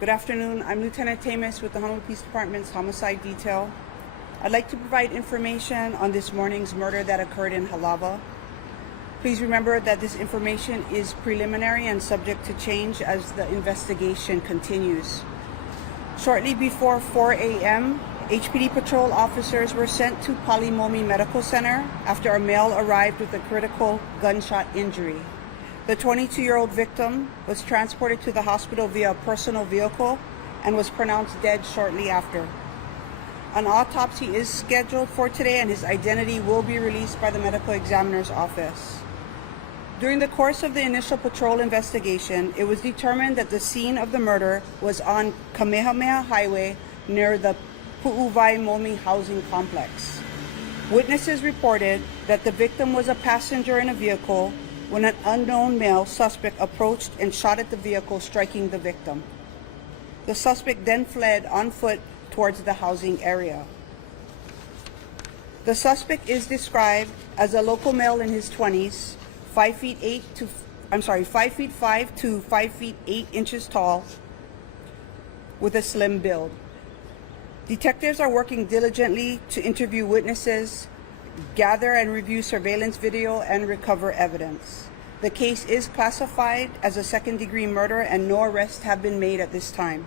Good afternoon. I'm Lieutenant Tamis with the Honolulu Police Department's Homicide Detail. I'd like to provide information on this morning's murder that occurred in Halawa. Please remember that this information is preliminary and subject to change as the investigation continues. Shortly before 4 a.m., HPD patrol officers were sent to Palimomi Medical Center after a male arrived with a critical gunshot injury. The 22-year-old victim was transported to the hospital via a personal vehicle and was pronounced dead shortly after. An autopsy is scheduled for today and his identity will be released by the medical examiner's office. During the course of the initial patrol investigation, it was determined that the scene of the murder was on Kamehameha Highway near the Pu'uwai-Momi housing complex. Witnesses reported that the victim was a passenger in a vehicle when an unknown male suspect approached and shot at the vehicle, striking the victim. The suspect then fled on foot towards the housing area. The suspect is described as a local male in his 20s, 5 feet 5 to 5 feet 8 inches tall, with a slim build. Detectives are working diligently to interview witnesses, gather and review surveillance video, and recover evidence. The case is classified as a second-degree murder and no arrests have been made at this time.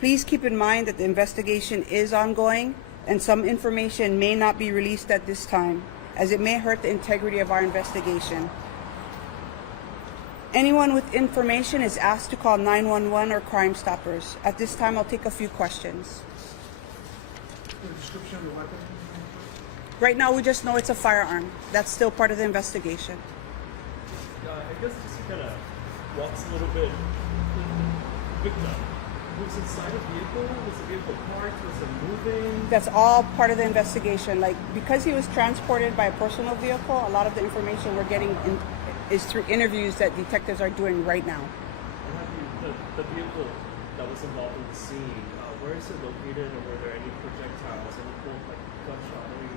Please keep in mind that the investigation is ongoing and some information may not be released at this time, as it may hurt the integrity of our investigation. Anyone with information is asked to call 911 or Crime Stoppers. At this time, I'll take a few questions. The description of the weapon? Right now, we just know it's a firearm. That's still part of the investigation. I guess just to kind of walks a little bit. The victim was inside a vehicle. Was the vehicle parked? Was it moving? That's all part of the investigation. Like, because he was transported by a personal vehicle, a lot of the information we're getting is through interviews that detectives are doing right now. And have you, the vehicle that was involved in the scene, where is it located, or were there any projectiles, any cold, like gunshot, any?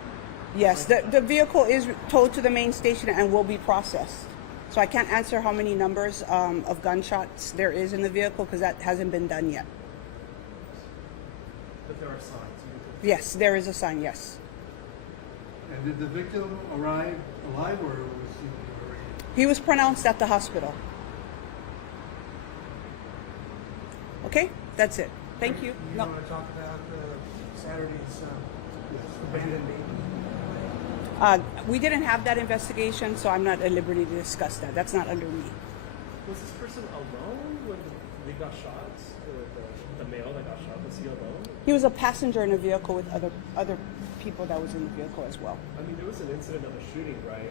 Yes, the vehicle is towed to the main station and will be processed. So I can't answer how many numbers of gunshots there is in the vehicle because that hasn't been done yet. But there are signs. Yes, there is a sign, yes. And did the victim arrive alive or was he already? He was pronounced at the hospital. Okay, that's it. Thank you. You No. want to talk about Saturday's abandoned baby? We didn't have that investigation, so I'm not at liberty to discuss that. That's not under me. Was this person alone when they got shot? The male that got shot, was he alone? He was a passenger in a vehicle with other people that was in the vehicle as well. I mean, there was an incident of a shooting, right?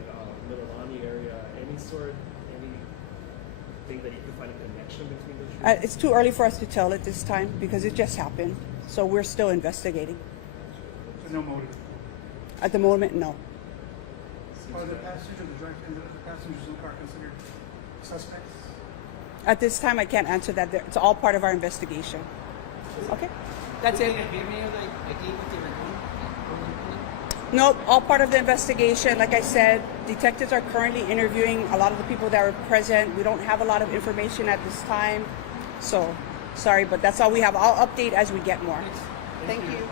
Mililani area. Anything that you could find a connection between the shootings? It's too early for us to tell at this time because it just happened. So we're still investigating. So no motive. At the moment, no. Are the passengers, the passengers in the car considered suspects? At this time, I can't answer that. It's all part of our investigation. Okay? That's it. No, all part of the investigation. Like I said, detectives are currently interviewing a lot of the people that were present. We don't have a lot of information at this time. So, sorry, but that's all we have. I'll update as we get more. Thank you.